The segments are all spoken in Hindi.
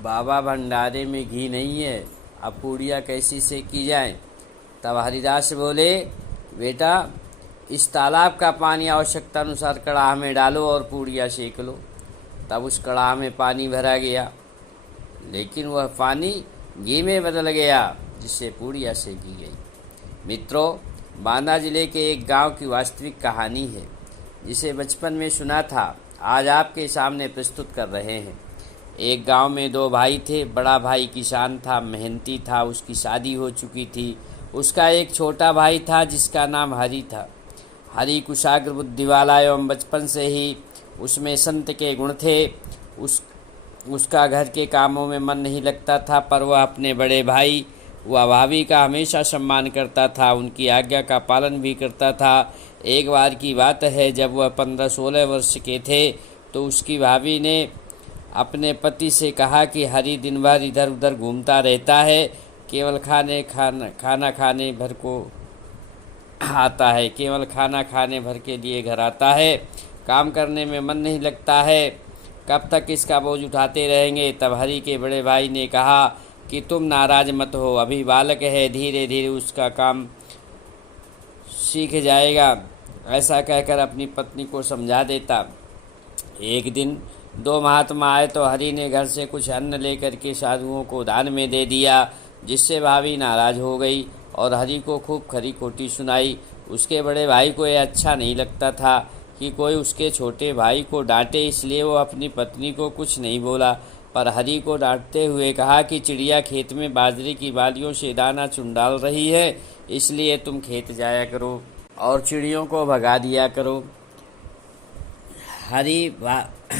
बाबा भंडारे में घी नहीं है, अब पूड़ियाँ कैसी सेकी जाएं। तब हरिदास बोले, बेटा इस तालाब का पानी आवश्यकता अनुसार कड़ाह में डालो और पूड़ियाँ सेक लो। तब उस कड़ाह में पानी भरा गया, लेकिन वह पानी घी में बदल गया, जिससे पूड़ियाँ सेकी गई। मित्रों, बांदा जिले के एक गांव की वास्तविक कहानी है, जिसे बचपन में सुना था, आज आपके सामने प्रस्तुत कर रहे हैं। एक गांव में दो भाई थे। बड़ा भाई किसान था, मेहनती था, उसकी शादी हो चुकी थी। उसका एक छोटा भाई था जिसका नाम हरि था। हरि कुशाग्र बुद्धि वाला एवं बचपन से ही उसमें संत के गुण थे। उसका घर के कामों में मन नहीं लगता था, पर वह अपने बड़े भाई व भाभी का हमेशा सम्मान करता था, उनकी आज्ञा का पालन भी करता था। एक बार की बात है, जब वह 15-16 वर्ष के थे तो उसकी भाभी ने अपने पति से कहा कि हरि दिन भर इधर उधर घूमता रहता है, केवल खाना खाने भर को आता है, केवल खाना खाने भर के लिए घर आता है, काम करने में मन नहीं लगता है, कब तक इसका बोझ उठाते रहेंगे। तब हरि के बड़े भाई ने कहा कि तुम नाराज मत हो, अभी बालक है, धीरे धीरे उसका काम सीख जाएगा। ऐसा कहकर अपनी पत्नी को समझा देता। एक दिन दो महात्मा आए तो हरि ने घर से कुछ अन्न लेकर के साधुओं को दान में दे दिया, जिससे भाभी नाराज हो गई और हरि को खूब खरी खोटी सुनाई। उसके बड़े भाई को यह अच्छा नहीं लगता था कि कोई उसके छोटे भाई को डांटे, इसलिए वो अपनी पत्नी को कुछ नहीं बोला, पर हरि को डांटते हुए कहा कि चिड़िया खेत में बाजरे की बालियों से दाना चुन डाल रही है, इसलिए तुम खेत जाया करो और चिड़ियों को भगा दिया करो। हरि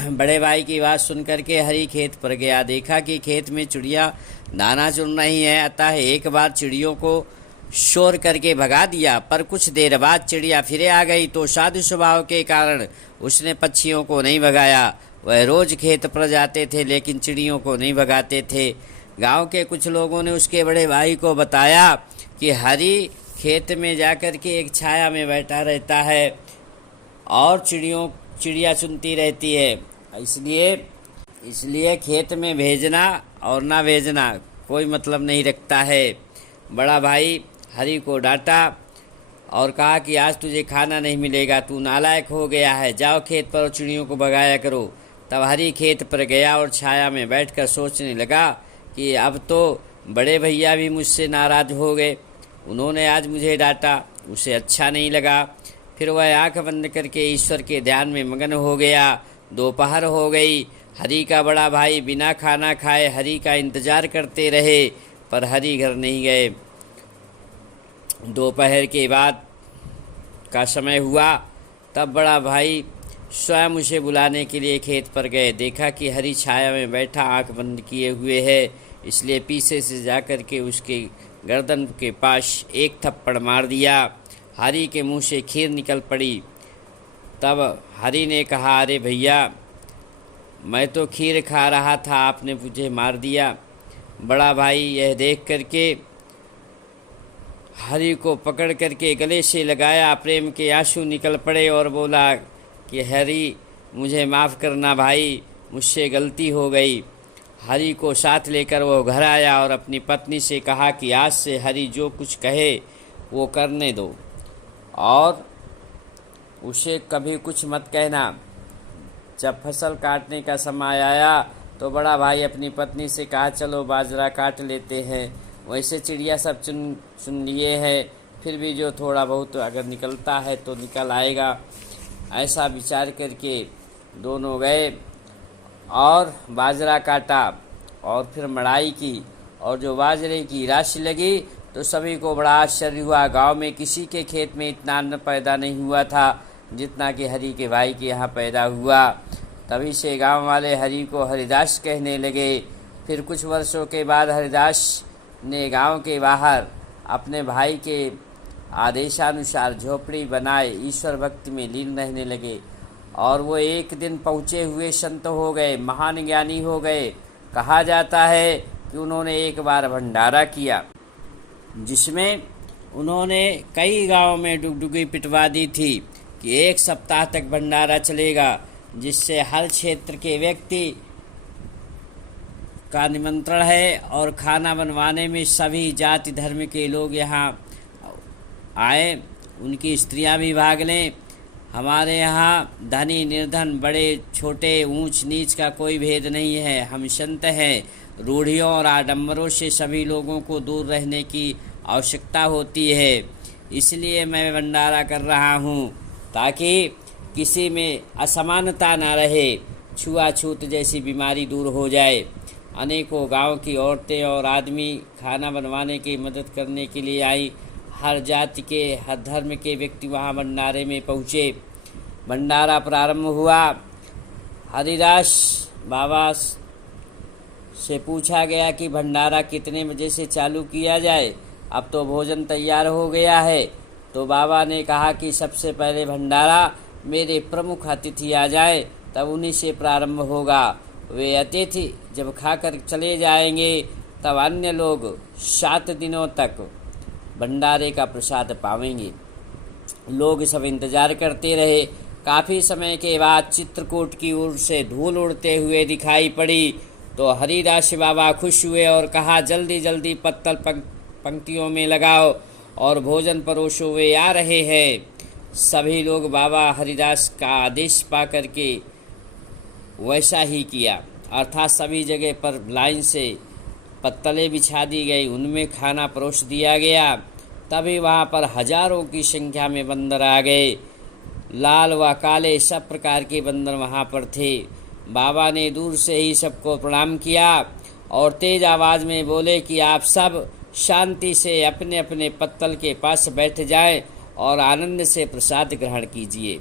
बड़े भाई की बात सुनकर के हरि खेत पर गया। देखा कि खेत में चिड़िया दाना चुन रही है, अतः एक बार चिड़ियों को शोर करके भगा दिया, पर कुछ देर बाद चिड़िया फिर आ गई तो साधु स्वभाव के कारण उसने पक्षियों को नहीं भगाया। वह रोज खेत पर जाते थे, लेकिन चिड़ियों को नहीं भगाते थे। गांव के कुछ लोगों ने उसके बड़े भाई को बताया कि हरि खेत में जाकर के एक छाया में बैठा रहता है और चिड़िया चुनती रहती है, इसलिए खेत में भेजना और ना भेजना कोई मतलब नहीं रखता है। बड़ा भाई हरि को डांटा और कहा कि आज तुझे खाना नहीं मिलेगा, तू नालायक हो गया है, जाओ खेत पर और चिड़ियों को भगाया करो। तब हरि खेत पर गया और छाया में बैठकर सोचने लगा कि अब तो बड़े भैया भी मुझसे नाराज हो गए, उन्होंने आज मुझे डांटा, उसे अच्छा नहीं लगा। फिर वह आंख बंद करके ईश्वर के ध्यान में मगन हो गया। दोपहर हो गई। हरि का बड़ा भाई बिना खाना खाए हरि का इंतजार करते रहे, पर हरि घर नहीं गए। दोपहर के बाद का समय हुआ, तब बड़ा भाई स्वयं उसे बुलाने के लिए खेत पर गए। देखा कि हरि छाया में बैठा आंख बंद किए हुए है, इसलिए पीछे से जाकर के उसके गर्दन के पास एक थप्पड़ मार दिया। हरि के मुंह से खीर निकल पड़ी। तब हरि ने कहा, अरे भैया, मैं तो खीर खा रहा था, आपने मुझे मार दिया। बड़ा भाई यह देख करके हरि को पकड़ करके गले से लगाया, प्रेम के आंसू निकल पड़े और बोला कि हरि मुझे माफ़ करना भाई, मुझसे गलती हो गई। हरि को साथ लेकर वो घर आया और अपनी पत्नी से कहा कि आज से हरि जो कुछ कहे वो करने दो और उसे कभी कुछ मत कहना। जब फसल काटने का समय आया तो बड़ा भाई अपनी पत्नी से कहा, चलो बाजरा काट लेते हैं। वैसे चिड़िया सब चुन लिए हैं, फिर भी जो थोड़ा बहुत अगर निकलता है तो निकल आएगा। ऐसा विचार करके दोनों गए और बाजरा काटा और फिर मड़ाई की, और जो बाजरे की राशि लगी तो सभी को बड़ा आश्चर्य हुआ। गांव में किसी के खेत में इतना अन्न पैदा नहीं हुआ था जितना कि हरि के भाई के यहाँ पैदा हुआ। तभी से गांव वाले हरि को हरिदास कहने लगे। फिर कुछ वर्षों के बाद हरिदास ने गांव के बाहर अपने भाई के आदेशानुसार झोपड़ी बनाए ईश्वर भक्ति में लीन रहने लगे, और वो एक दिन पहुँचे हुए संत हो गए, महान ज्ञानी हो गए। कहा जाता है कि उन्होंने एक बार भंडारा किया, जिसमें उन्होंने कई गांवों में डुगडुगी पिटवा दी थी कि 1 सप्ताह तक भंडारा चलेगा, जिससे हर क्षेत्र के व्यक्ति का निमंत्रण है और खाना बनवाने में सभी जाति धर्म के लोग यहाँ आए, उनकी स्त्रियां भी भाग लें। हमारे यहाँ धनी निर्धन, बड़े छोटे, ऊंच नीच का कोई भेद नहीं है। हम संत हैं। रूढ़ियों और आडंबरों से सभी लोगों को दूर रहने की आवश्यकता होती है। इसलिए मैं भंडारा कर रहा हूँ ताकि किसी में असमानता ना रहे, छुआछूत जैसी बीमारी दूर हो जाए। अनेकों गांव की औरतें और आदमी खाना बनवाने की मदद करने के लिए आई। हर जाति के, हर धर्म के व्यक्ति वहाँ भंडारे में पहुँचे। भंडारा प्रारंभ हुआ। हरिदास बाबा से पूछा गया कि भंडारा कितने बजे से चालू किया जाए, अब तो भोजन तैयार हो गया है। तो बाबा ने कहा कि सबसे पहले भंडारा मेरे प्रमुख अतिथि आ जाए, तब उन्हीं से प्रारंभ होगा। वे अतिथि जब खाकर चले जाएंगे तब अन्य लोग 7 दिनों तक भंडारे का प्रसाद पावेंगे। लोग सब इंतजार करते रहे। काफ़ी समय के बाद चित्रकूट की ओर से धूल उड़ते हुए दिखाई पड़ी तो हरिदास बाबा खुश हुए और कहा, जल्दी जल्दी पत्तल पंक्तियों में लगाओ और भोजन परोसो, वे आ रहे हैं। सभी लोग बाबा हरिदास का आदेश पा करके वैसा ही किया, अर्थात सभी जगह पर लाइन से पत्तलें बिछा दी गई, उनमें खाना परोस दिया गया। तभी वहाँ पर हजारों की संख्या में बंदर आ गए। लाल व काले सब प्रकार के बंदर वहाँ पर थे। बाबा ने दूर से ही सबको प्रणाम किया और तेज आवाज़ में बोले कि आप सब शांति से अपने अपने पत्तल के पास बैठ जाएं और आनंद से प्रसाद ग्रहण कीजिए।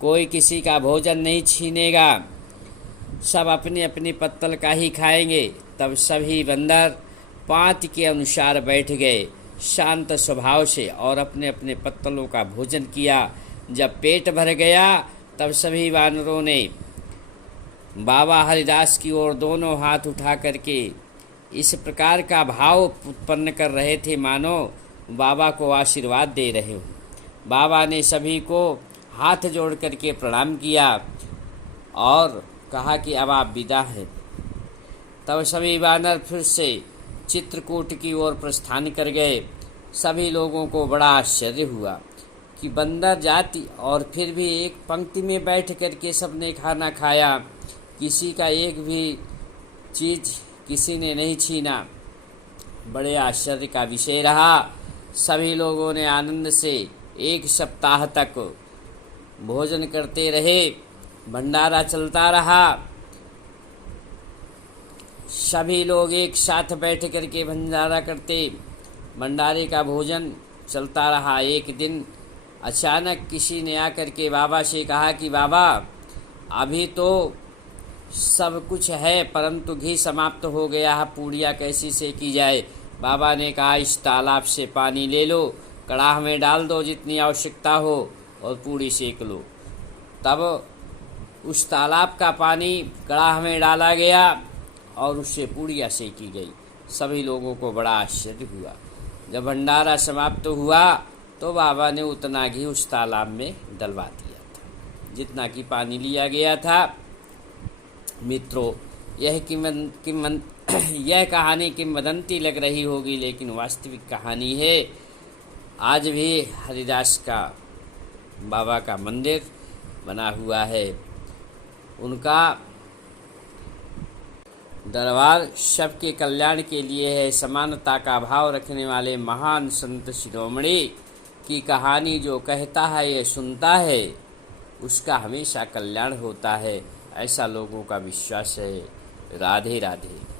कोई किसी का भोजन नहीं छीनेगा, सब अपने अपने पत्तल का ही खाएंगे। तब सभी बंदर पाँति के अनुसार बैठ गए शांत स्वभाव से और अपने अपने पत्तलों का भोजन किया। जब पेट भर गया तब सभी वानरों ने बाबा हरिदास की ओर दोनों हाथ उठा करके इस प्रकार का भाव उत्पन्न कर रहे थे मानो बाबा को आशीर्वाद दे रहे हो। बाबा ने सभी को हाथ जोड़ करके प्रणाम किया और कहा कि अब आप विदा हैं। तब सभी वानर फिर से चित्रकूट की ओर प्रस्थान कर गए। सभी लोगों को बड़ा आश्चर्य हुआ कि बंदर जाति और फिर भी एक पंक्ति में बैठ करके सबने खाना खाया, किसी का एक भी चीज़ किसी ने नहीं छीना। बड़े आश्चर्य का विषय रहा। सभी लोगों ने आनंद से 1 सप्ताह तक भोजन करते रहे, भंडारा चलता रहा। सभी लोग एक साथ बैठ करके भंडारा करते, भंडारे का भोजन चलता रहा। एक दिन अचानक किसी ने आकर के बाबा से कहा कि बाबा अभी तो सब कुछ है परंतु घी समाप्त हो गया है, पूड़ियाँ कैसी सेकी जाए। बाबा ने कहा इस तालाब से पानी ले लो, कड़ाह में डाल दो जितनी आवश्यकता हो और पूड़ी सेक लो। तब उस तालाब का पानी कड़ाह में डाला गया और उससे पूड़ियाँ सेकी गई। सभी लोगों को बड़ा आश्चर्य हुआ। जब भंडारा समाप्त हुआ तो बाबा ने उतना घी उस तालाब में डलवा दिया था जितना कि पानी लिया गया था। मित्रों, यह कहानी किंवदंती लग रही होगी लेकिन वास्तविक कहानी है। आज भी हरिदास का बाबा का मंदिर बना हुआ है। उनका दरबार सबके कल्याण के लिए है। समानता का भाव रखने वाले महान संत शिरोमणि की कहानी जो कहता है ये सुनता है उसका हमेशा कल्याण होता है, ऐसा लोगों का विश्वास है। राधे राधे।